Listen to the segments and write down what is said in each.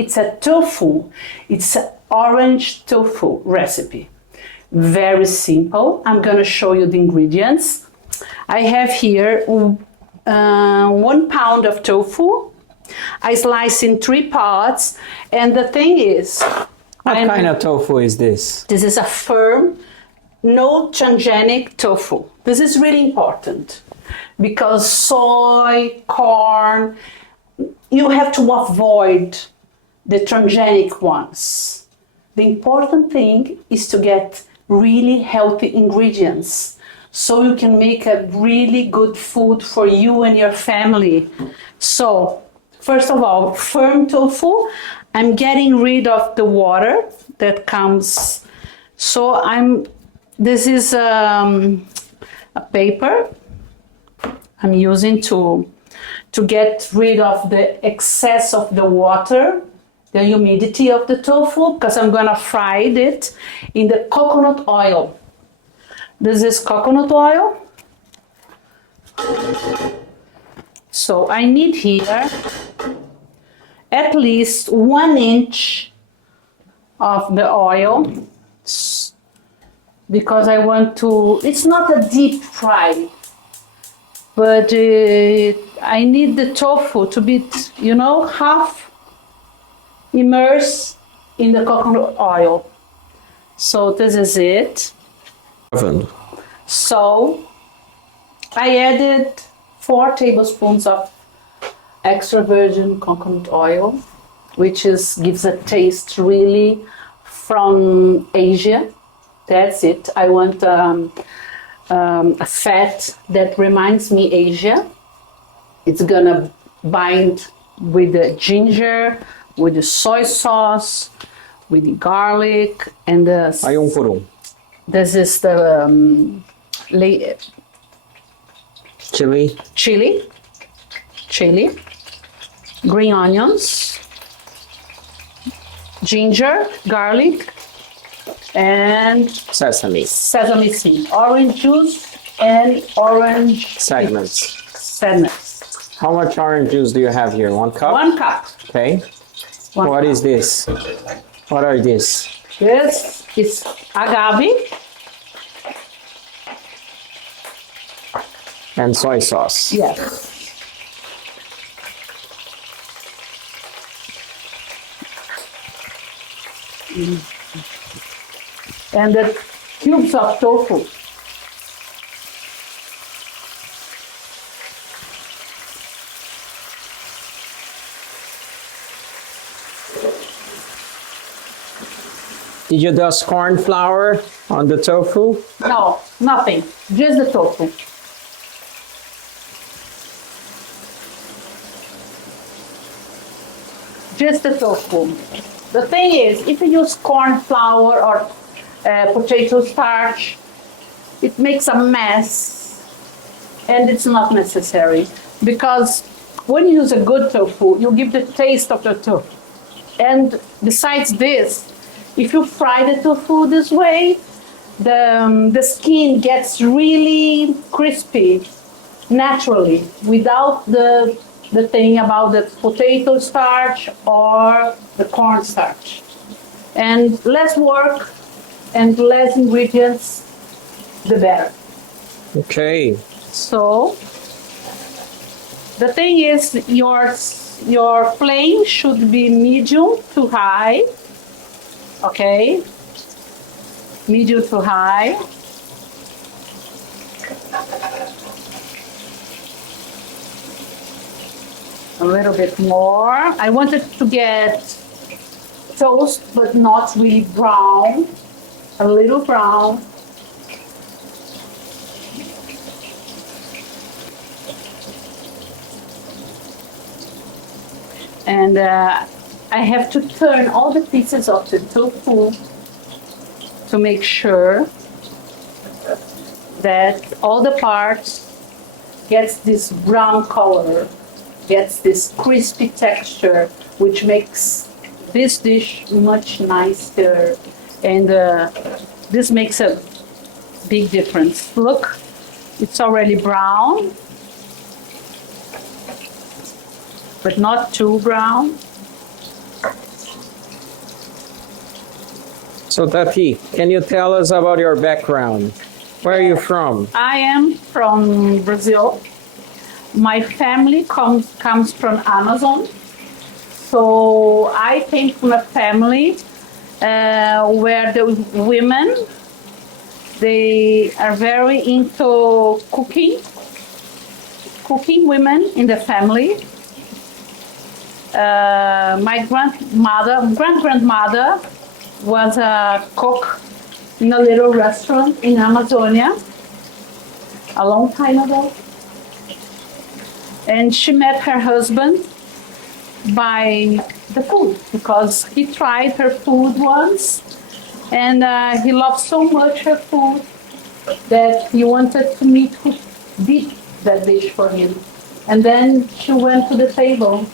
it's a tofu. It's an orange tofu recipe. Very simple. I'm gonna show you the ingredients. I have here 1 pound of tofu. I slice in 3 parts, and the thing is... What kind of tofu is this? This is a firm, no transgenic tofu. This is really important because soy, corn, you have to avoid the transgenic ones. The important thing is to get really healthy ingredients so you can make a really good food for you and your family. So, first of all, firm tofu. I'm getting rid of the water that comes. So this is a paper I'm using to get rid of the excess of the water, the humidity of the tofu, because I'm gonna fry it in the coconut oil. This is coconut oil. So I need here at least 1 inch of the oil, because I want to, it's not a deep fry, but I need the tofu to be, half immersed in the coconut oil. So this is it. So I added 4 tablespoons of extra virgin coconut oil, which gives a taste really from Asia. That's it. I want a fat that reminds me Asia. It's gonna bind with the ginger, with the soy sauce, with the garlic, and the... Aí por This is the chili, green onions, ginger, garlic, and sesame seed, orange juice, and orange segments. Segments. How much orange juice do you have here? 1 cup? 1 cup. Okay. What cup. Is this? What are these? This is agave. And soy sauce. Yes. And the cubes of tofu. Did you dust corn flour on the tofu? No, nothing. Just the tofu. Just the tofu. The thing is, if you use corn flour or potato starch, it makes a mess, and it's not necessary, because when you use a good tofu, you give the taste of the tofu. And besides this, if you fry the tofu this way, the skin gets really crispy naturally, without the thing about the potato starch or the corn starch. And less work and less ingredients, the better. Okay. So the thing is, your flame should be medium to high. Okay, medium to high. A little bit more. I wanted to get toast, but not really brown. A little brown. And I have to turn all the pieces of the tofu to make sure that all the parts gets this brown color, gets this crispy texture, which makes this dish much nicer. And this makes a big difference. Look, it's already brown, but not too brown. So Tati, can you tell us about your background? Where are you from? I am from Brazil. My family comes from Amazon. So I came from a family where the women, they are very into cooking women in the family. My grandmother was a cook in a little restaurant in Amazonia a long time ago. And she met her husband by the food because he tried her food once and he loved so much her food that he wanted me to dip that dish for him. And then she went to the table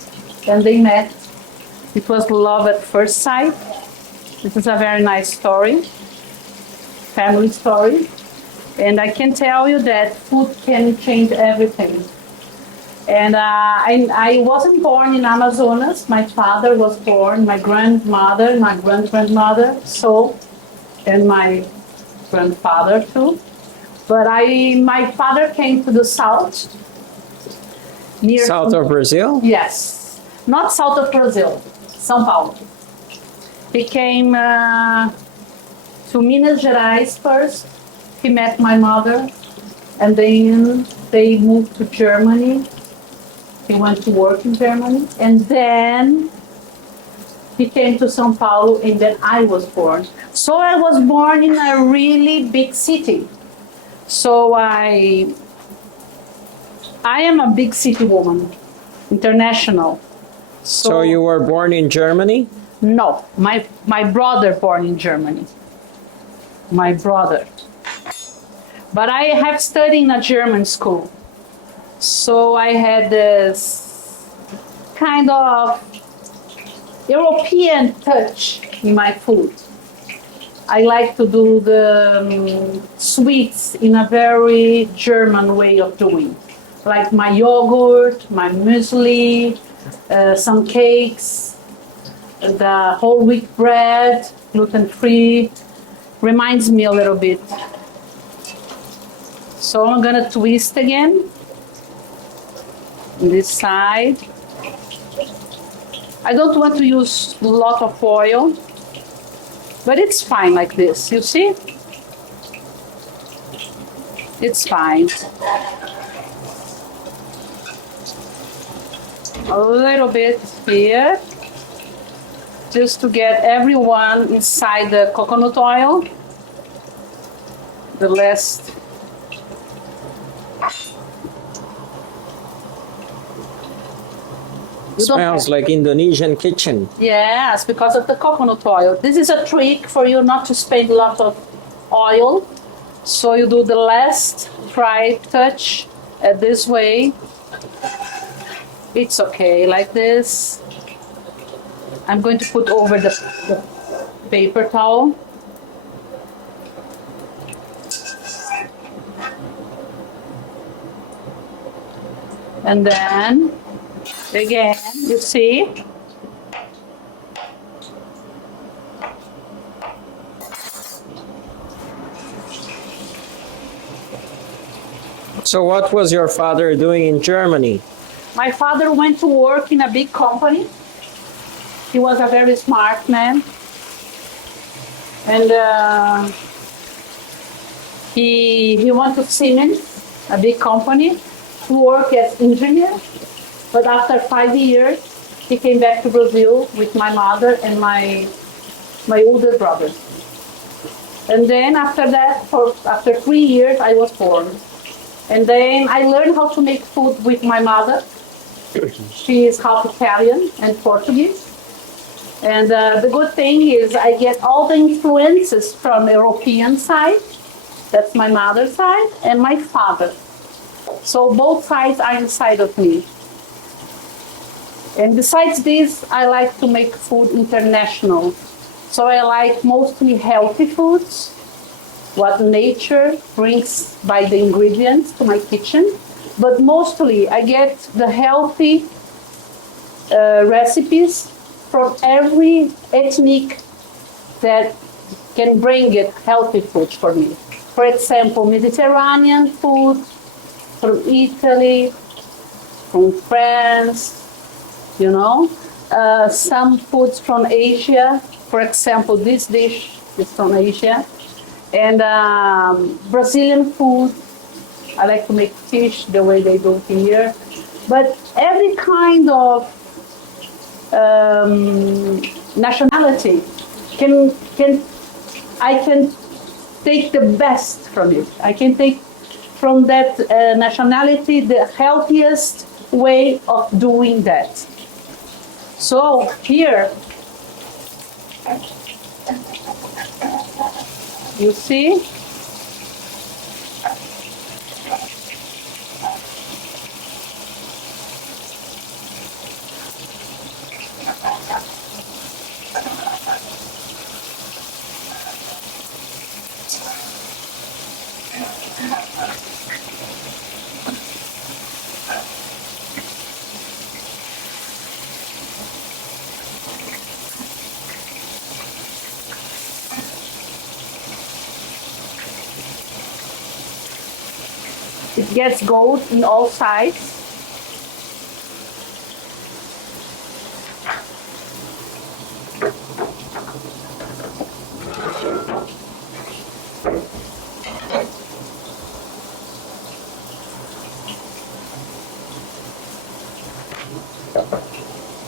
and they met. It was love at first sight. This is a very nice story, family story. And I can tell you that food can change everything. And I wasn't born in Amazonas. My father was born, my grandmother, my grandmother, so, and my grandfather too. But my father came to the south. Near South of Brazil? Yes, not south of Brazil, São Paulo. He came to Minas Gerais first. He met my mother, and then they moved to Germany. He went to work in Germany, and then he came to São Paulo, and then I was born. So I was born in a really big city. So I am a big city woman, international. So you were born in Germany? No, my brother born in Germany. My brother. But I have studied in a German school. So I had this kind of European touch in my food. I like to do the sweets in a very German way of doing. Like my yogurt, my muesli, some cakes, the whole wheat bread, gluten-free. Reminds me a little bit. So I'm gonna twist again. This side. I don't want to use a lot of oil, but it's fine like this, you see? It's fine. A little bit here, just to get everyone inside the coconut oil. The last. Smells like Indonesian kitchen. Yes, because of the coconut oil. This is a trick for you not to spend a lot of oil. So you do the last fry touch this way. It's okay like this. I'm going to put over the paper towel. And then again, you see, so what was your father doing in Germany? my father went to work in a big company. He was a very smart man. And he went to Siemens, a big company, to work as engineer. But after 5 years, he came back to Brazil with my mother and my older brother. And then after that, after 3 years, I was born. And then I learned how to make food with my mother. She is half Italian and Portuguese. And the good thing is I get all the influences from the European side. That's my mother's side, and my father. So both sides are inside of me. And besides this, I like to make food international. So I like mostly healthy foods, what nature brings by the ingredients to my kitchen. But mostly I get the healthy recipes from every ethnic that can bring it healthy food for me. For example, Mediterranean food from Italy, from France, you know. Some foods from Asia. For example, this dish is from Asia. And Brazilian food. I like to make fish the way they do here. But every kind of nationality I can take the best from it. I can take from that nationality the healthiest way of doing that. So here, you see, it gets gold in all sides.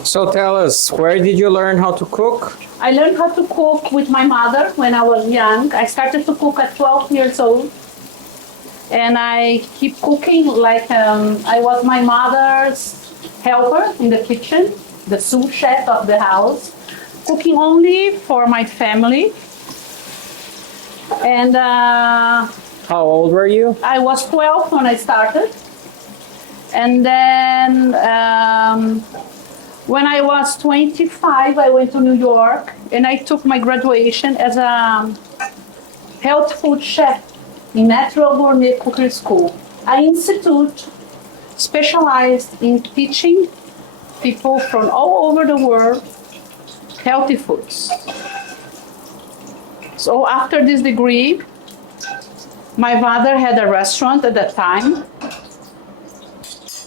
So tell us, where did you learn how to cook? I learned how to cook with my mother when I was young. I started to cook at 12 years old. And I keep cooking like I was my mother's helper in the kitchen, the sous chef of the house, cooking only for my family. And How old were you? I was 12 when I started. And then when I was 25, I went to New York and I took my graduation as a health food chef in Natural Gourmet Cookery School, an institute specialized in teaching people from all over the world healthy foods. So after this degree, my father had a restaurant at that time,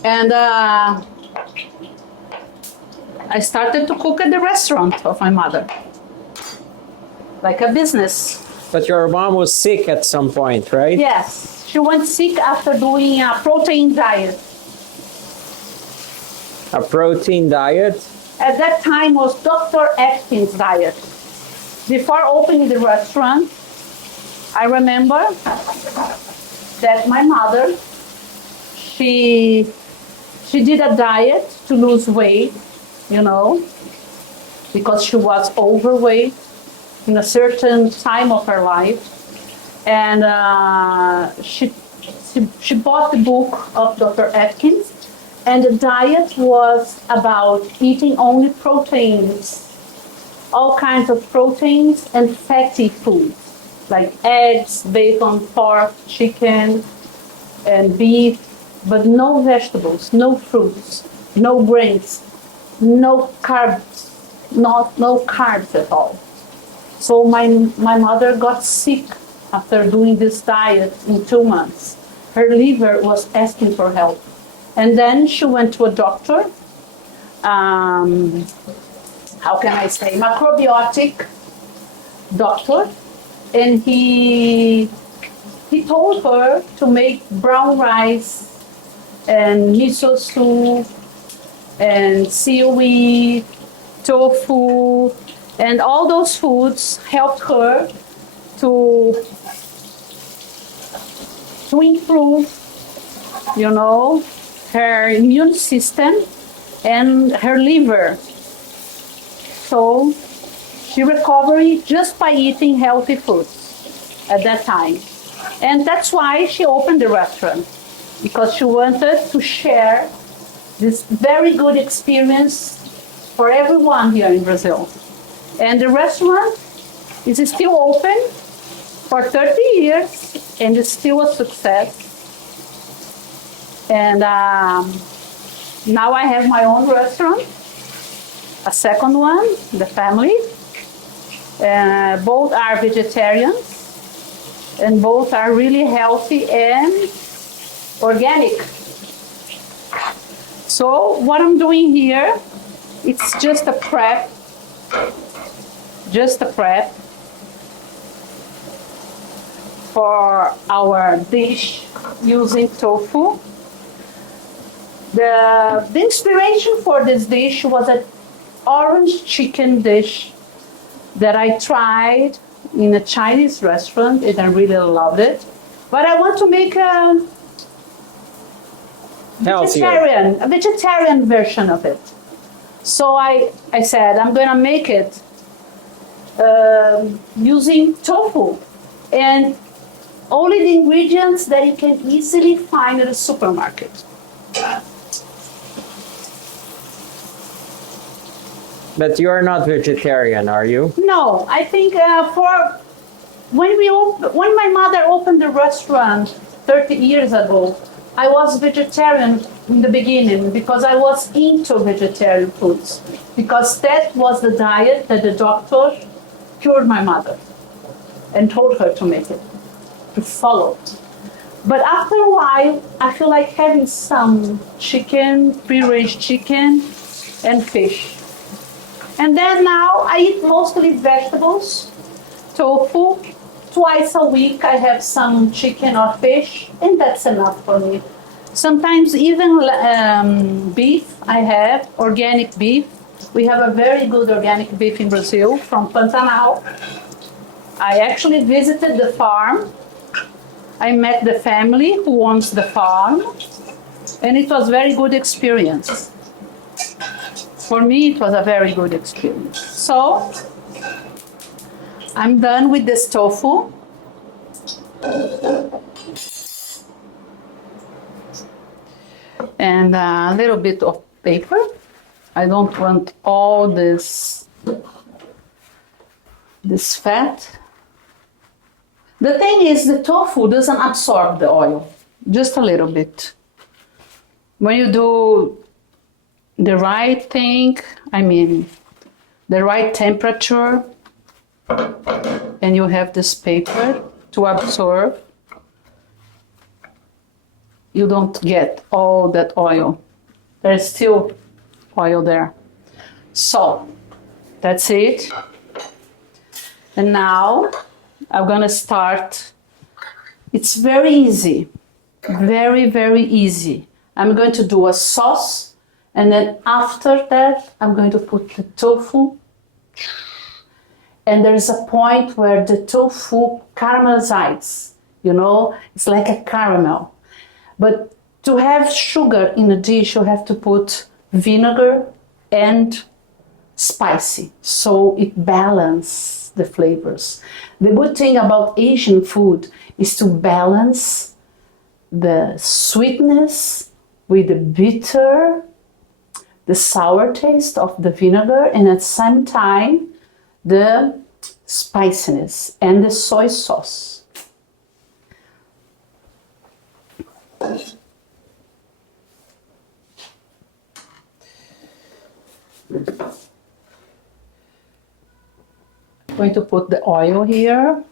and I started to cook at the restaurant of my mother, like a business. But your mom was sick at some point, right? Yes, she went sick after doing a protein diet. A protein diet? At that time was Dr. Atkins' diet. Before opening the restaurant, I remember that my mother, she did a diet to lose weight, you know, because she was overweight in a certain time of her life. And she bought the book of Dr. Atkins, and the diet was about eating only proteins, all kinds of proteins and fatty foods, like eggs, bacon, pork, chicken, and beef, but no vegetables, no fruits, no grains, no carbs, no carbs at all. So my mother got sick after doing this diet in 2 months. Her liver was asking for help. And then she went to a doctor, how can I say, macrobiotic doctor, and he told her to make brown rice and miso soup and seaweed, tofu, and all those foods helped her to improve, you know, her immune system and her liver. So she recovered just by eating healthy foods at that time. And that's why she opened the restaurant, because she wanted to share this very good experience for everyone here in Brazil. And the restaurant is still open for 30 years and it's still a success. And now I have my own restaurant, a second one, the family. Both are vegetarians, and both are really healthy and organic. So what I'm doing here, it's just a prep for our dish using tofu. The inspiration for this dish was an orange chicken dish that I tried in a Chinese restaurant, and I really loved it. But I want to make a vegetarian version of it. So I said, I'm going to make it using tofu and only the ingredients that you can easily find at a supermarket. But you are not vegetarian, are you? No, I think when my mother opened the restaurant 30 years ago, I was vegetarian in the beginning because I was into vegetarian foods, because that was the diet that the doctor cured my mother and told her to make it, to follow. But after a while, I feel like having some chicken, free-range chicken, and fish. And then now I eat mostly vegetables, tofu. Twice a week I have some chicken or fish, and that's enough for me. Sometimes even beef, I have organic beef. We have a very good organic beef in Brazil from Pantanal. I actually visited the farm. I met the family who owns the farm, and it was a very good experience. For me, it was a very good experience. So, I'm done with this tofu. And a little bit of paper. I don't want all this fat. The thing is, the tofu doesn't absorb the oil, just a little bit. When you do the right thing, the right temperature, and you have this paper to absorb, you don't get all that oil. There's still oil there. So, that's it. And now, I'm gonna start. It's very easy, very, very easy. I'm going to do a sauce, and then after that, I'm going to put the tofu. And there's a point where the tofu caramelizes, it's like a caramel. But to have sugar in a dish, you have to put vinegar and spicy, so it balances the flavors. The good thing about Asian food is to balance the sweetness with the bitter, the sour taste of the vinegar, and at the same time, the spiciness and the soy sauce. I'm going to put the oil here.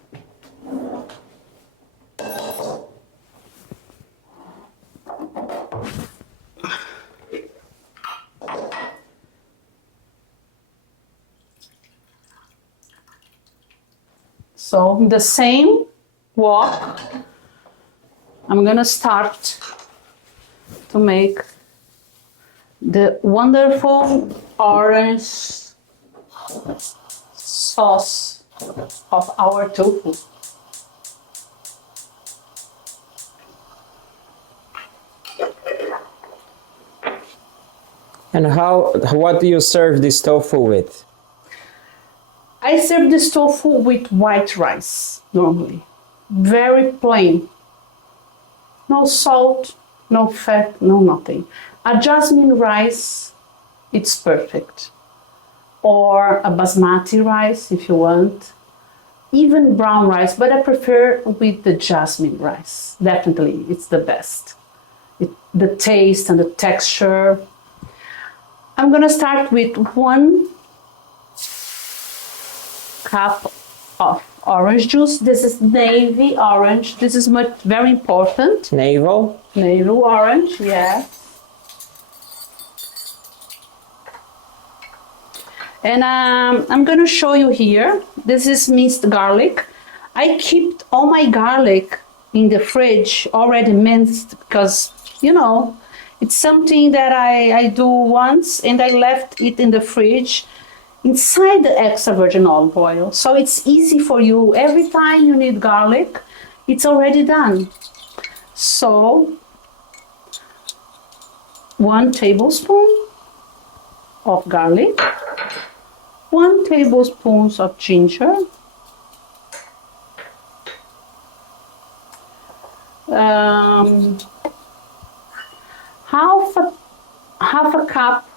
So the same wok, I'm gonna start to make the wonderful orange sauce of our tofu. And what do you serve this tofu with? I serve this tofu with white rice, normally. Very plain. No salt, no fat, no nothing. A jasmine rice, it's perfect. Or a basmati rice, if you want. Even brown rice, but I prefer with the jasmine rice. Definitely, it's the best. The taste and the texture. I'm gonna start with 1 cup of orange juice. This is navy orange. This is very important. Navel? Navel orange, yes. And I'm going to show you here. This is minced garlic. I keep all my garlic in the fridge already minced because, you know, it's something that I do once and I left it in the fridge inside the extra virgin olive oil. So it's easy for you. Every time you need garlic, it's already done. So 1 tablespoon of garlic, 1 tablespoon of ginger, half a cup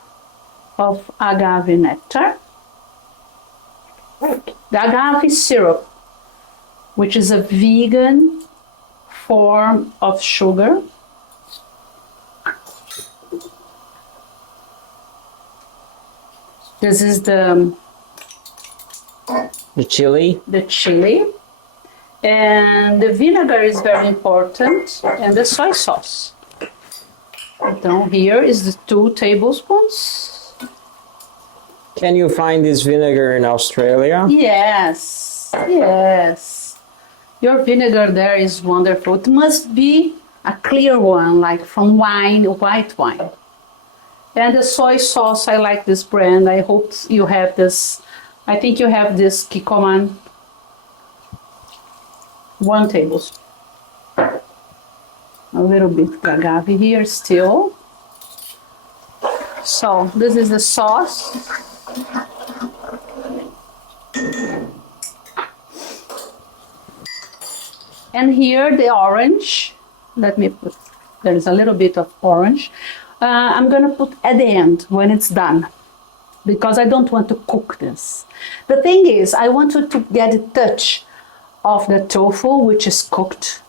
of agave nectar, the agave syrup, which is a vegan form of sugar, this is the chili. The chili. And the vinegar is very important, and the soy sauce. Down here is the 2 tablespoons. Can you find this vinegar in Australia? Yes, yes. Your vinegar there is wonderful. It must be a clear one, like from wine, white wine. And the soy sauce, I like this brand. I hope you have this. I think you have this Kikkoman. 1 tablespoon. A little bit of agave here still. So this is the sauce. And here the orange. Let me put, there is a little bit of orange. I'm gonna put at the end when it's done, because I don't want to cook this. The thing is, I want you to get a touch of the tofu, which is cooked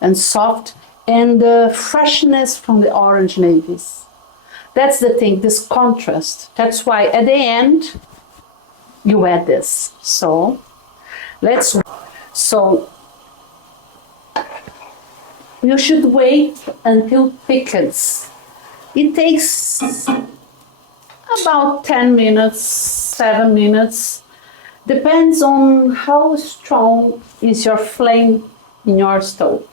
and soft, and the freshness from the orange navies. That's the thing, this contrast. That's why at the end you add this. So you should wait until it thickens. It takes about 10 minutes, 7 minutes. Depends on how strong is your flame in your stove.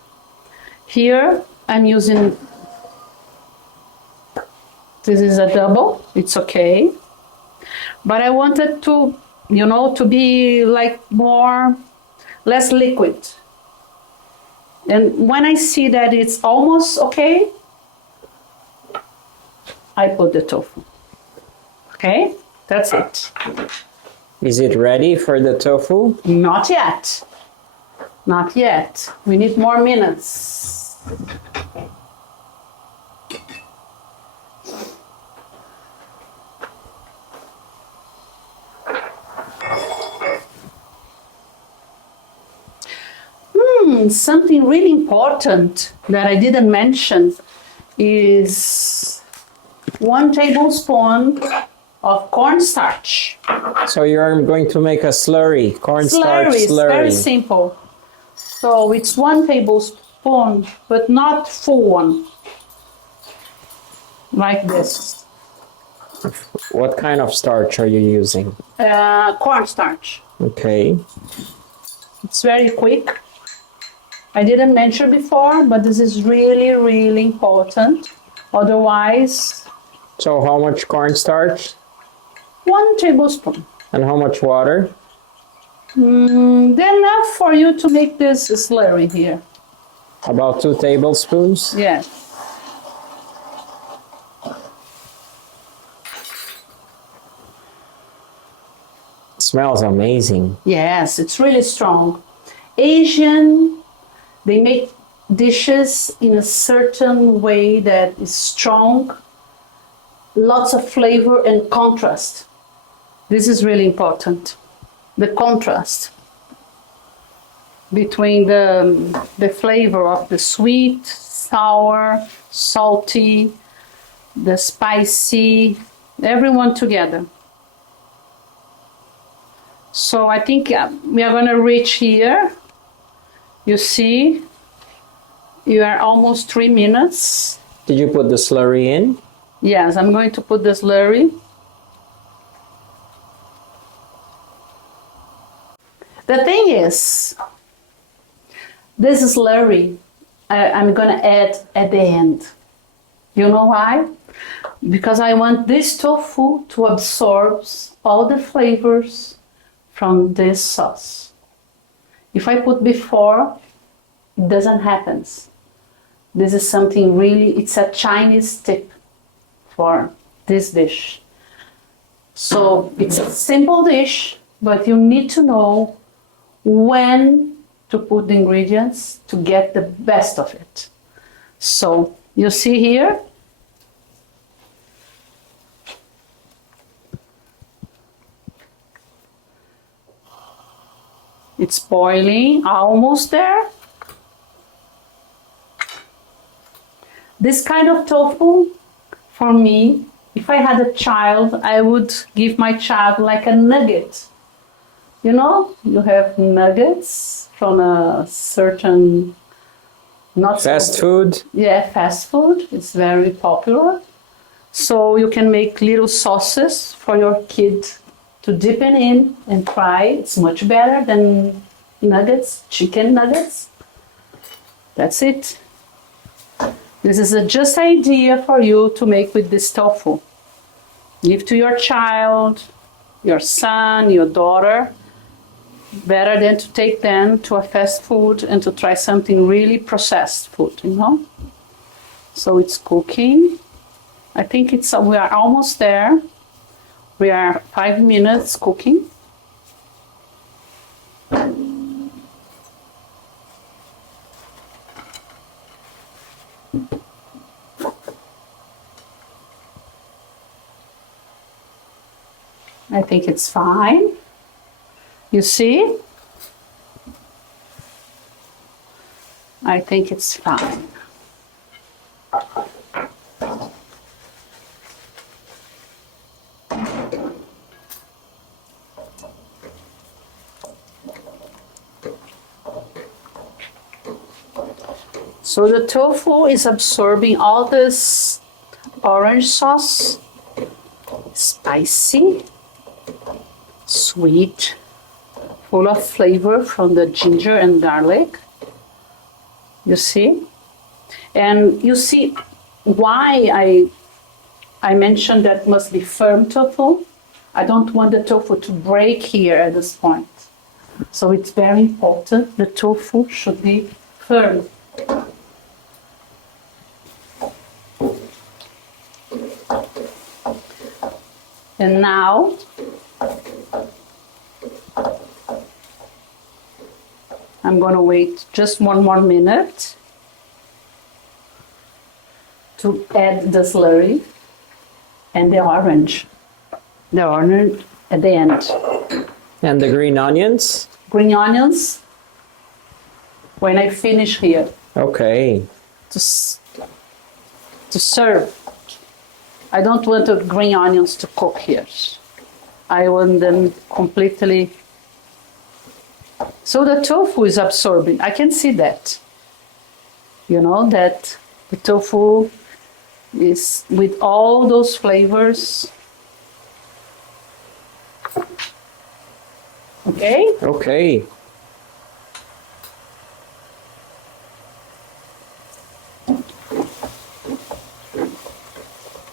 Here I'm using, this is a double, it's okay. But I wanted to, you know, to be like less liquid. And when I see that it's almost okay, I put the tofu. Okay, that's it. Is it ready for the tofu? Not yet. Not yet. We need more minutes. Something really important that I didn't mention is 1 tablespoon of cornstarch. So you're going to make a slurry, cornstarch slurry. Very simple. So it's 1 tablespoon, but not full one. Like this. What kind of starch are you using? Cornstarch. Okay. It's very quick. I didn't mention before, but this is really, really important. Otherwise... So how much cornstarch? 1 tablespoon. And how much water? Enough for you to make this slurry here. About 2 tablespoons? Yes. It smells amazing. Yes, it's really strong. Asian, they make dishes in a certain way that is strong, lots of flavor and contrast. This is really important. The contrast between the flavor of the sweet, sour, salty, the spicy, everyone together. So I think we are gonna reach here. You see, you are almost 3 minutes. Did you put the slurry in? Yes, I'm going to put the slurry. The thing is, this slurry I'm gonna add at the end. You know why? Because I want this tofu to absorb all the flavors from this sauce. If I put before, it doesn't happen. This is something really, it's a Chinese tip for this dish. So it's a simple dish, but you need to know when to put the ingredients to get the best of it. So you see here, it's boiling, almost there. This kind of tofu, for me, if I had a child, I would give my child like a nugget. You know, you have nuggets from a certain, not Fast food? Yeah, fast food. It's very popular. So you can make little sauces for your kid to dip it in and try. It's much better than nuggets, chicken nuggets. That's it. This is a just idea for you to make with this tofu. Give to your child, your son, your daughter. Better than to take them to a fast food and to try something really processed food, you know? So it's cooking. I think we are almost there. We are 5 minutes cooking. I think it's fine. You see? I think it's fine. So the tofu is absorbing all this orange sauce, spicy, sweet, full of flavor from the ginger and garlic. You see? And you see why I mentioned that must be firm tofu. I don't want the tofu to break here at this point. So it's very important the tofu should be firm. And now I'm going to wait just 1 more minute to add the slurry and the orange. The orange at the end. And the green onions? Green onions when I finish here Okay. to serve. I don't want the green onions to cook here. I want them completely. So the tofu is absorbing. I can see that. You know, that the tofu is with all those flavors. Okay? Okay.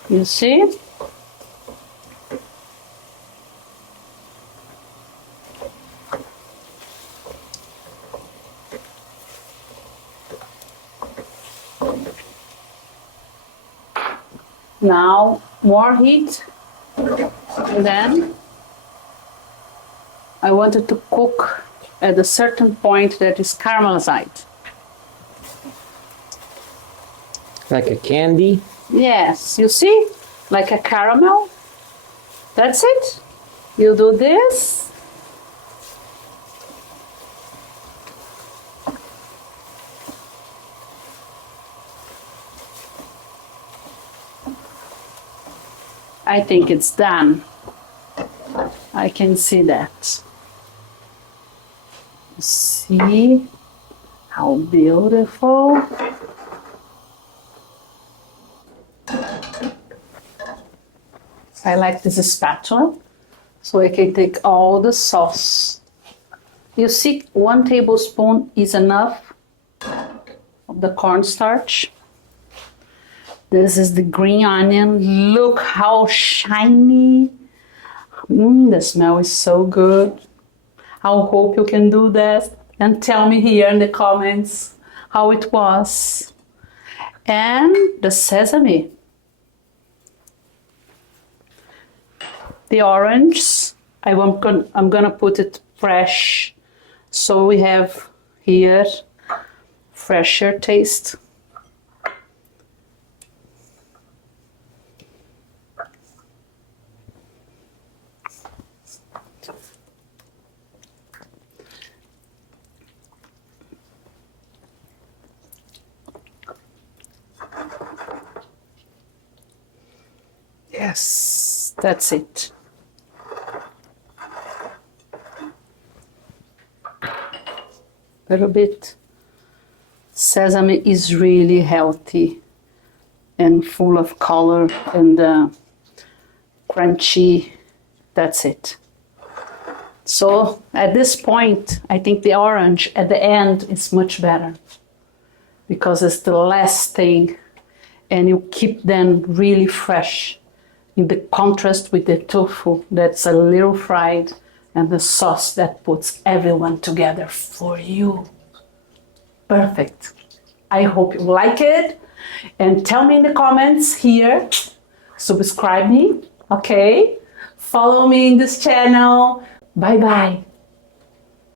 You see? Now more heat, and then I want it to cook at a certain point that is caramelized. Like a candy? Yes, you see? Like a caramel. That's it. You do this. I think it's done. I can see that. See how beautiful. I like this spatula so I can take all the sauce. You see, 1 tablespoon is enough of the cornstarch. This is the green onion. Look how shiny. The smell is so good. I hope you can do that and tell me here in the comments how it was. And the sesame. The orange, I'm gonna put it fresh. So we have here fresher taste. Yes, that's it. Little bit. Sesame is really healthy and full of color and crunchy. That's it. So at this point, I think the orange at the end is much better because it's the last thing and you keep them really fresh in the contrast with the tofu that's a little fried and the sauce that puts everyone together for you. Perfect. I hope you like it and tell me in the comments here. Subscribe me, okay? Follow me in this channel. Bye bye.